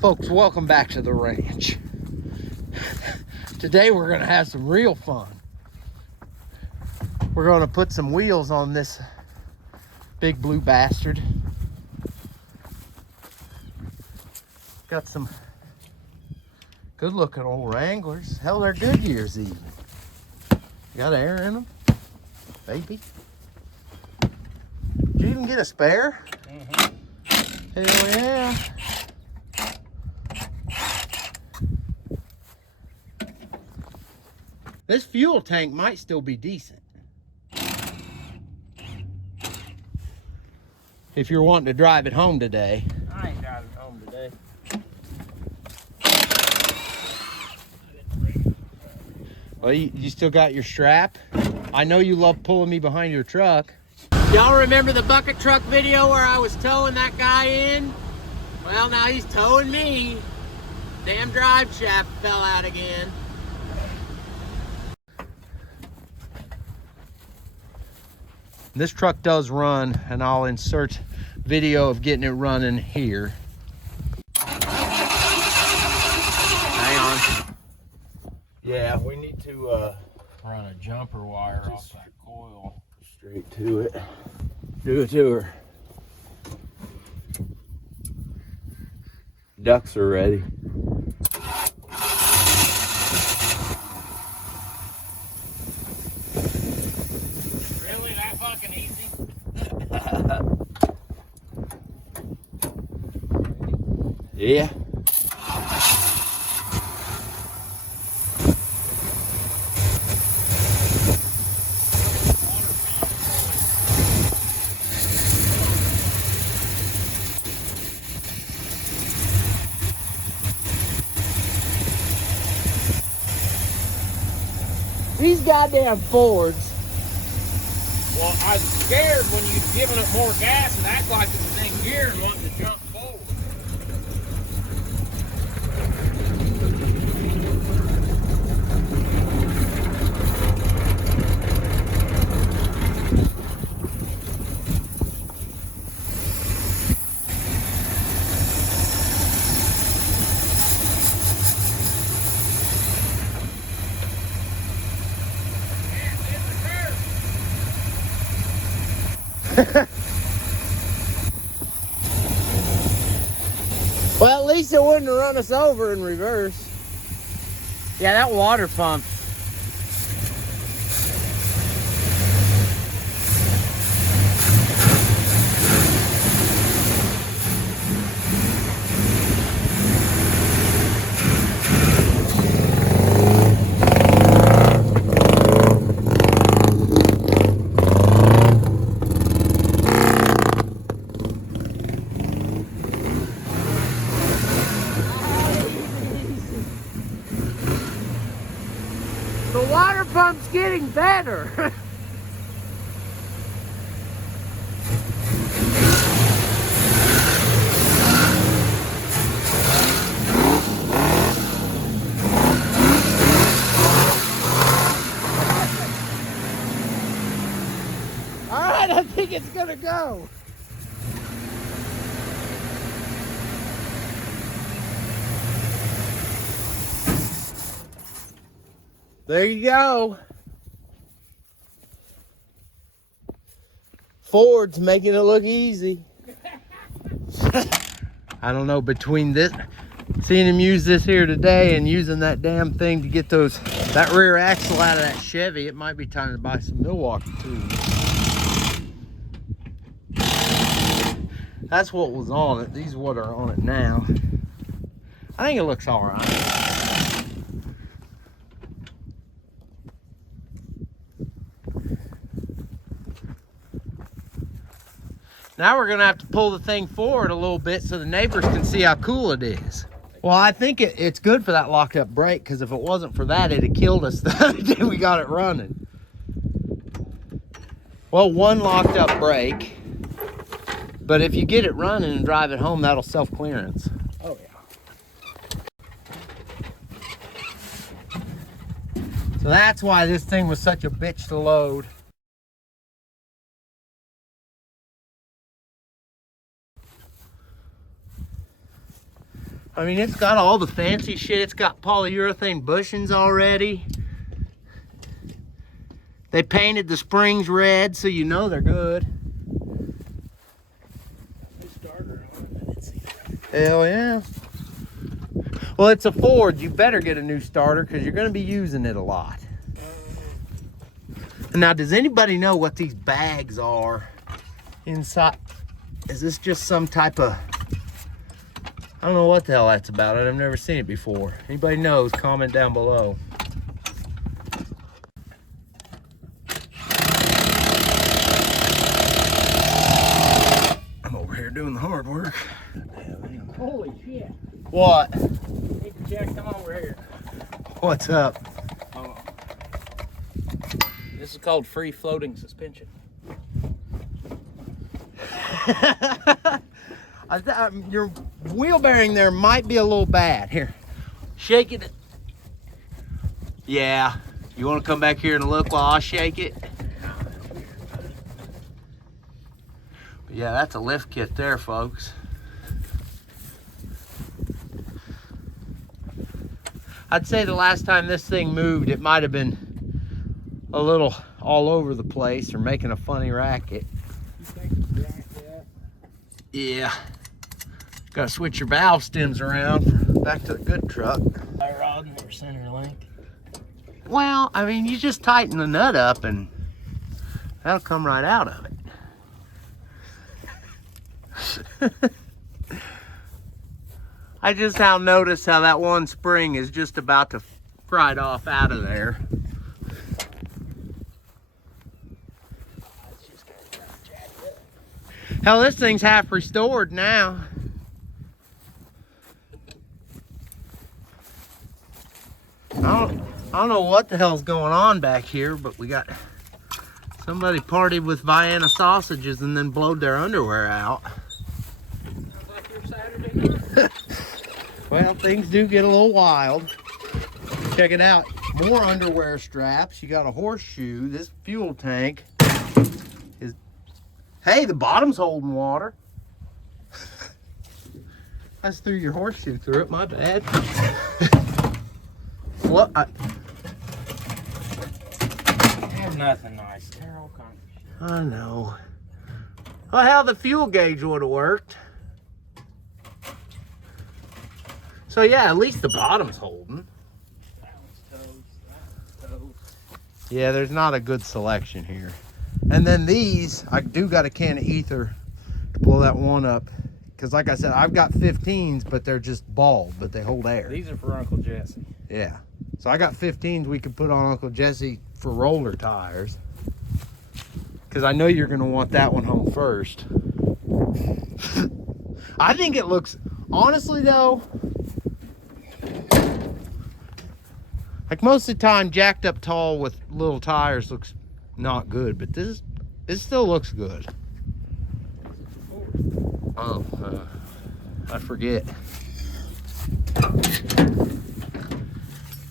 Folks, welcome back to the ranch. Today we're gonna have some real fun. We're gonna put some wheels on this big blue bastard. Got some good looking old Wranglers. Hell, they're Goodyears even. Got air in them, baby. Did you even get a spare? Mm-hmm. Hell yeah. This fuel tank might still be decent. If you're wanting to drive it home today. I ain't driving home today. Well, you still got your strap? I know you love pulling me behind your truck. Y'all remember the bucket truck video where I was towing that guy in? Well, now he's towing me. Damn drive shaft fell out again. This truck does run, and I'll insert video of getting it running here. Hang on. Yeah, we need to run a jumper wire off that coil straight to it. Do it to her. Ducks are ready. Really? That fucking easy? Yeah. These goddamn Fords. Well, I was scared when you'd given it more gas and act like it was in gear and wanting to jump forward. Well, at least it wouldn't run us over in reverse. Yeah, that water pump. The water pump's getting better. All right, I think it's gonna go. There you go. Ford's making it look easy. I don't know, between this, seeing him use this here today and using that damn thing to get that rear axle out of that Chevy, it might be time to buy some Milwaukee tools. That's what was on it. These are what are on it now. I think it looks all right. Now we're gonna have to pull the thing forward a little bit so the neighbors can see how cool it is. Well, I think it's good for that locked up brake, because if it wasn't for that, it'd have killed us the other day we got it running. Well, one locked up brake, but if you get it running and drive it home, that'll self-clearance. Oh, yeah. So that's why this thing was such a bitch to load. I mean, it's got all the fancy shit. It's got polyurethane bushings already. They painted the springs red, so you know they're good. Hell yeah. Well, it's a Ford. You better get a new starter because you're going to be using it a lot. Now, does anybody know what these bags are inside? Is this just some type of... I don't know what the hell that's about. I've never seen it before. Anybody knows, comment down below. I'm over here doing the hard work. Holy shit. What? Need to check. Come over here. What's up? This is called free floating suspension. Your wheel bearing there might be a little bad. Here, shake it. Yeah, you want to come back here and look while I shake it? But yeah, that's a lift kit there, folks. I'd say the last time this thing moved, it might have been a little all over the place or making a funny racket. You think it's jacked yet? Yeah. Gotta switch your valve stems around back to the good truck. Tie rod and their center link. Well, I mean, you just tighten the nut up and that'll come right out of it. I just now noticed how that one spring is just about to right off out of there. Hell, this thing's half restored now. I don't know what the hell's going on back here, but we got somebody partied with Vienna sausages and then blowed their underwear out. Sounds like your Saturday night. Well, things do get a little wild. Check it out. More underwear straps. You got a horseshoe. This fuel tank is... Hey, the bottom's holding water. I just threw your horseshoe through it. My bad. What? There's nothing nice. They're all kinds of shit. I know. Well, hell, the fuel gauge would have worked. So yeah, at least the bottom's holding. That one's toast. That one's toast. Yeah, there's not a good selection here. And then these, I do got a can of ether to blow that one up. Because like I said, I've got 15s, but they're just bald, but they hold air. These are for Uncle Jesse. Yeah. So I got 15s we could put on Uncle Jesse for roller tires. Because I know you're going to want that one home first. I think it looks, honestly though, like most of the time, jacked up tall with little tires looks not good, but this still looks good. Oh, I forget.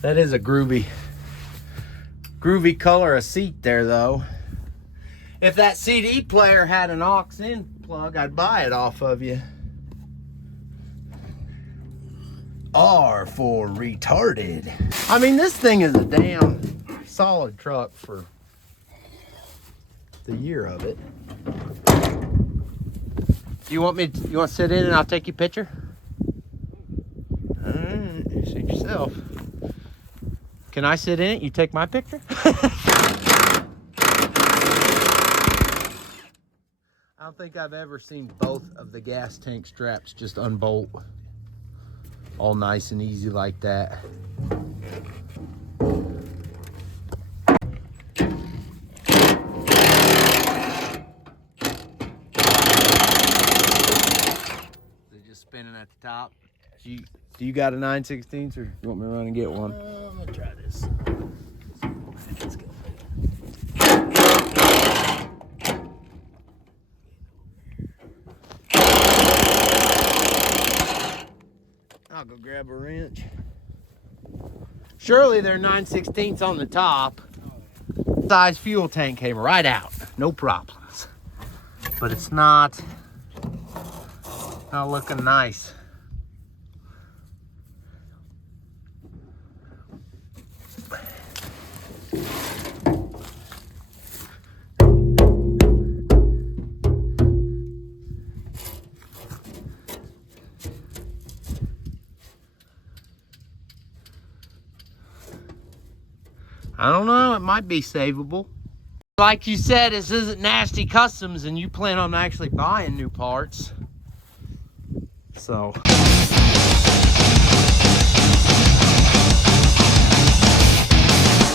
That is a groovy color of seat there, though. If that CD player had an aux-in plug, I'd buy it off of you. R for retarded. I mean, this thing is a damn solid truck for the year of it. You want to sit in and I'll take your picture? All right, suit yourself. Can I sit in it? You take my picture? I don't think I've ever seen both of the gas tank straps just unbolt all nice and easy like that. Spinning at the top. Do you got a 9/16 or you want me to run and get one? I'm gonna try this. Let's go. I'll go grab a wrench. Surely they're 9/16 on the top. Size fuel tank came right out. No problems. But it's not looking nice. I don't know, it might be savable. Like you said, this isn't Nasty Customs and you plan on actually buying new parts. So